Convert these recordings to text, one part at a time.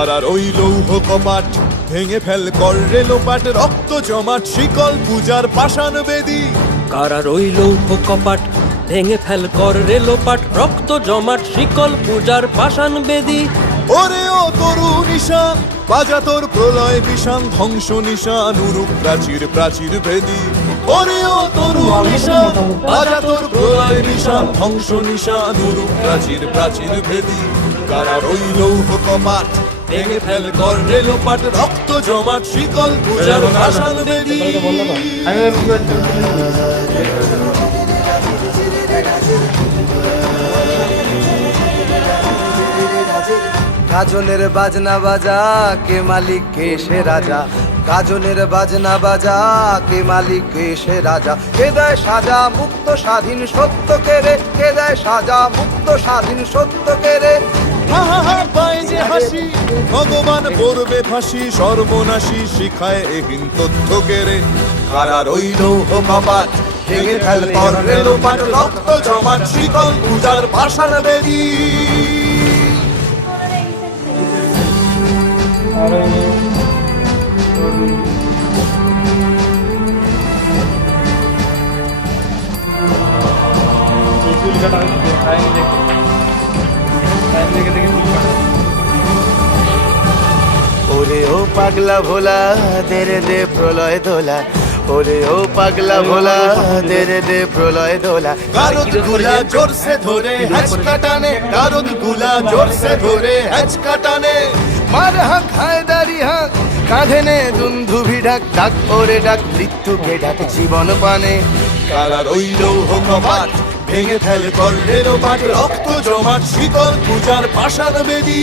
কারার ওই লৌহ কপাট ভেঙে ফেল কর রে লোপাট, রক্ত জমাট শিকল পূজার পাষাণ বেদী। কারার ওই লৌহ কপাট ভেঙে ফেল কর রে লোপাট, রক্ত জমাট শিকল পূজার পাষাণ বেদী। ওরে ও তরু নিশান বাজা তোর প্রলয় বিষান, ধ্বংস নিশান উরুক প্রাচীর প্রাচীর ভেদী। ওরে ও তরু নিশান বাজা তোর প্রলয় নিশান, ধ্বংস নিশান উরুক প্রাচীর প্রাচীর ভেদী। কারার ওই লৌহ কপাট ভেঙে ফেল কর রে লোপাট, রক্ত জমাট শিকল পূজার পাষাণ বেদী। গাজনের বাজনা বাজা, কে মালিক কে সে রাজা। গাজনের বাজনা বাজা, কে মালিক কে সে রাজা। কে দেয় সাজা মুক্ত স্বাধীন সত্য কেড়ে, কে দেয় সাজা মুক্ত স্বাধীন সত্য কেড়ে। পায় যে হাসি ভগবান পড়বে ফাঁসি, সর্বনাশী শিখায় এহীন তথ্য কেড়ে। কারার ওই লৌহ কপাট ভেঙে ফেল কর রে লোপাট, রক্ত জমাট শিকল পূজার পাষাণ বেদী। ওরে ও পাগলা ভোলা দে রে দে প্রলয় দোলা। ওরে ও পাগলা ভোলা দে রে দে প্রলয় দোলা। গারদ গুলা জোরসে ধরে হ্যাচকা টানে, গারদ গুলা জোরসে ধরে হ্যাচকা টানে। মার হাক হায়দারি হাক কাঁধে নে দুন্ধুভি ডাক, ডাক ওরে ডাক মৃত্যুকে ডাক জীবন পানে। কারার ওই লৌহ কপাট ভেঙে ফেল কর রে লোপাট, রক্ত জমাট শিকল পূজার পাষাণ বেদী।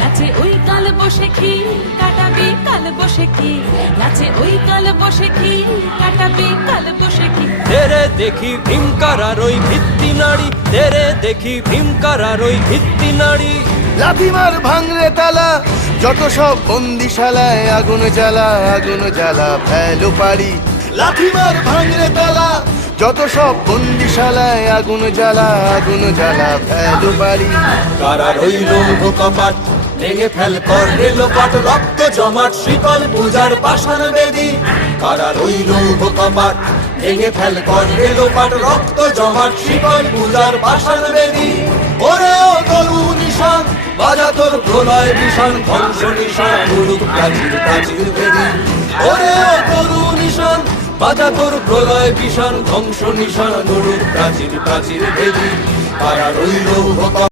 নাচে ওই কাল বসে কি কাটাবে কাল বসে কি, নাচে ওই কাল বসে কি কাটাবে কাল বসে কি। তেরে দেখি ভীমকারার ওই ভিত্তি নাড়ি, তেরে দেখি ভীমকারার ওই ভিত্তি নাড়ি। লাথি মার ভাঙরে তালা, যত সব বন্দিশালায় আগুন জ্বালা, আগুন জ্বালা ফেলো পারি। লাঠি মার ভাঙরে তালা, যত সব বন্দিশালায় আগুন জ্বালা, আগুন জ্বালা ফেলো পারি। কারার ওই লৌহ কপাট ভেঙে ফেল কর রে লোপাট, রক্ত জমাট শিকল পূজার পাষাণ বেদী। কারার ওই লৌহ কপাট ভেঙে ফেল কর রে লোপাট, রক্ত জমাট শিকল পূজার পাষাণ বেদী। ওরে ও তরু নিশান বাজা তোর প্রলয় বিষান, ধ্বংস নিশান উরুক প্রাচীর প্রাচীর ভেদী। ওরে ও তরু নিশান বাজা তোর প্রলয় বিষান, ধ্বংস নিশান উরুক প্রাচীর প্রাচীর ভেদী। কারার ওই লৌহ